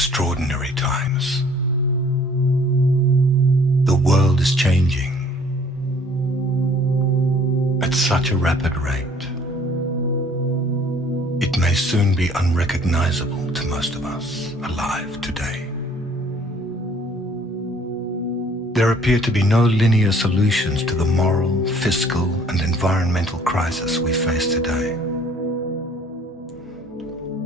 extraordinary times. The world is changing at such a rapid rate. It may soon be unrecognizable to most of us alive today. There appear to be no linear solutions to the moral, fiscal, and environmental crisis we face today.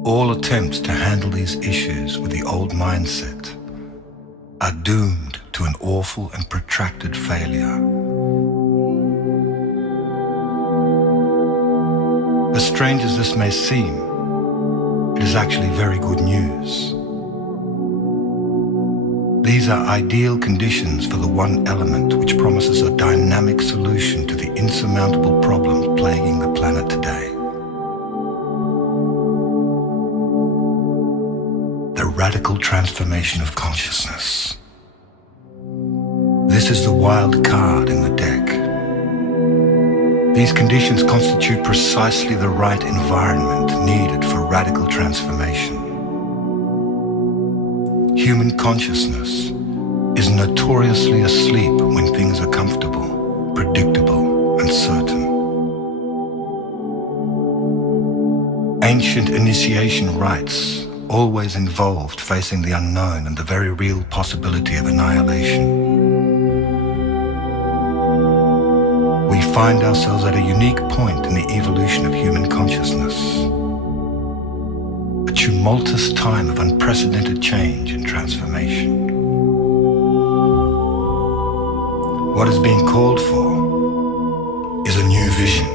All attempts to handle these issues with the old mindset are doomed to an awful and protracted failure. As strange as this may seem, it is actually very good news. These are ideal conditions for the one element which promises a dynamic solution to the insurmountable problems plaguing the planet today. The radical transformation of consciousness. This is the wild card in the deck. These conditions constitute precisely the right environment needed for radical transformation. Human consciousness is notoriously asleep when things are comfortable, predictable, and certain. Ancient initiation rites always involved facing the unknown and the very real possibility of annihilation. We find ourselves at a unique point in the evolution of human consciousness. A tumultuous time of unprecedented change and transformation. What is being called for is a new vision.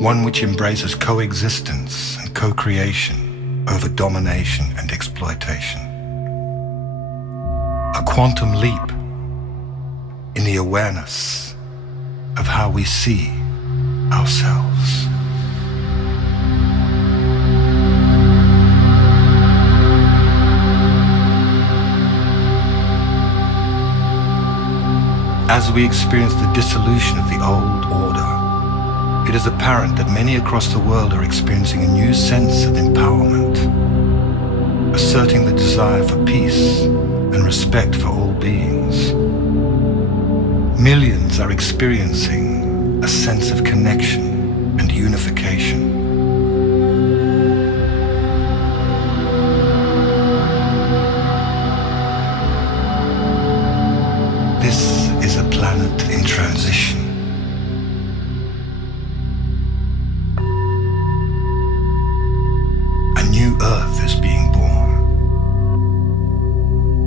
One which embraces coexistence and co-creation over domination and exploitation. A quantum leap in the awareness of how we see ourselves. As we experience the dissolution of the old order, it is apparent that many across the world are experiencing a new sense of empowerment, asserting the desire for peace and respect for all beings. Millions are experiencing a sense of connection and unification. This is a planet in transition. A new Earth is being born.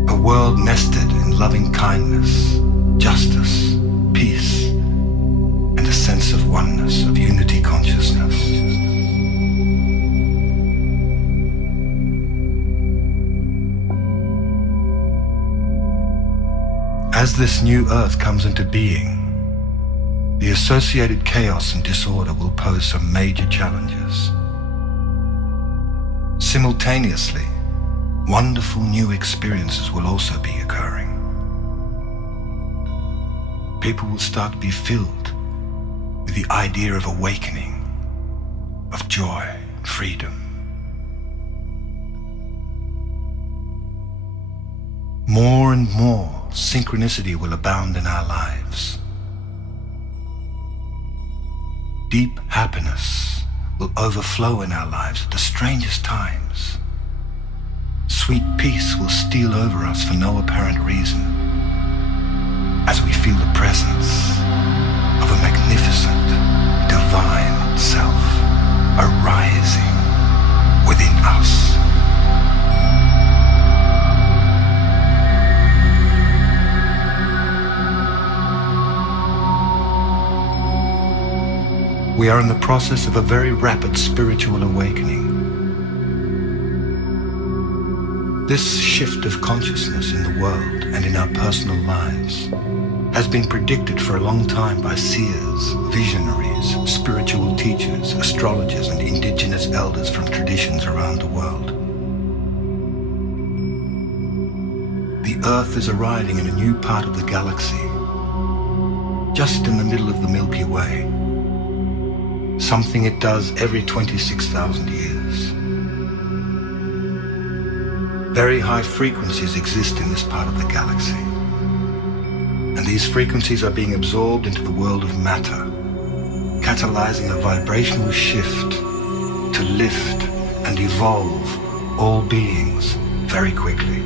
A world nested in loving kindness, justice, peace, and a sense of oneness, of unity consciousness. As this new Earth comes into being, the associated chaos and disorder will pose some major challenges. Simultaneously, wonderful new experiences will also be occurring. People will start to be filled with the idea of awakening, of joy, freedom. More and more synchronicity will abound in our lives. Deep happiness will overflow in our lives at the strangest times. Sweet peace will steal over us for no apparent reason, as we feel the presence of a magnificent, divine self arising within us. We are in the process of a very rapid spiritual awakening. This shift of consciousness in the world and in our personal lives has been predicted for a long time by seers, visionaries, spiritual teachers, astrologers, and indigenous elders from traditions around the world. The Earth is arriving in a new part of the galaxy, just in the middle of the Milky Way, something it does every 26,000 years. Very high frequencies exist in this part of the galaxy. And these frequencies are being absorbed into the world of matter, catalyzing a vibrational shift to lift and evolve all beings very quickly.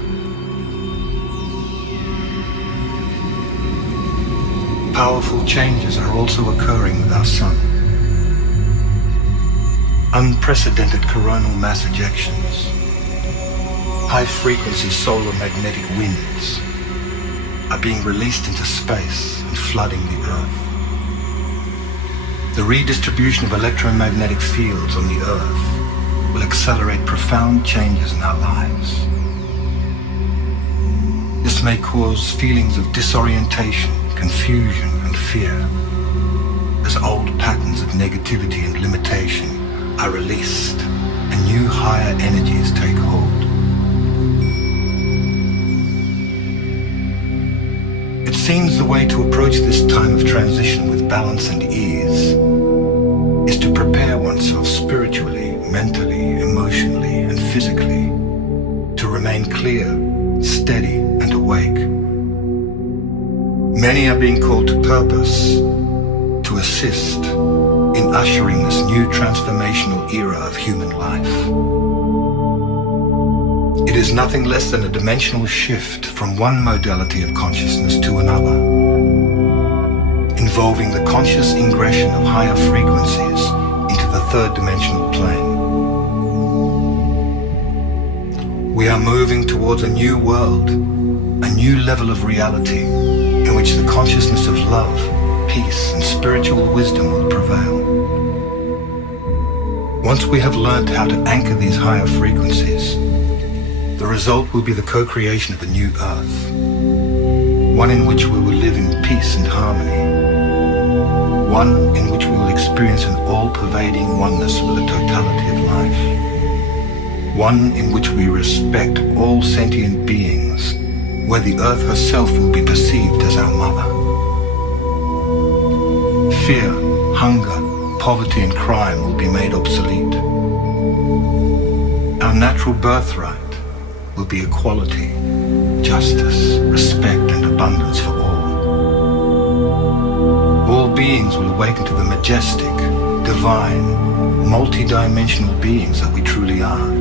Powerful changes are also occurring with our sun. Unprecedented coronal mass ejections, high-frequency solar magnetic winds are being released into space and flooding the Earth. The redistribution of electromagnetic fields on the Earth will accelerate profound changes in our lives. This may cause feelings of disorientation, confusion, and fear as old patterns of negativity and limitation are released and new higher energies take hold. It seems the way to approach this time of transition with balance and ease is to prepare oneself spiritually, mentally, emotionally, and physically to remain clear, steady, and awake. Many are being called to purpose to assist in ushering this new transformational era of human life. It is nothing less than a dimensional shift from one modality of consciousness to another, involving the conscious ingression of higher frequencies into the third dimensional plane. We are moving towards a new world, a new level of reality in which the consciousness of love, peace, and spiritual wisdom will prevail. Once we have learned how to anchor these higher frequencies, the result will be the co-creation of a new Earth, one in which we will live in peace and harmony, one in which we will experience an all-pervading oneness with the totality of life, one in which we respect all sentient beings, where the Earth herself will be perceived as our mother. Fear, hunger, poverty, and crime will be made obsolete. Our natural birthright will be equality, justice, respect, and abundance for all. All beings will awaken to the majestic, divine, multi-dimensional beings that we truly are.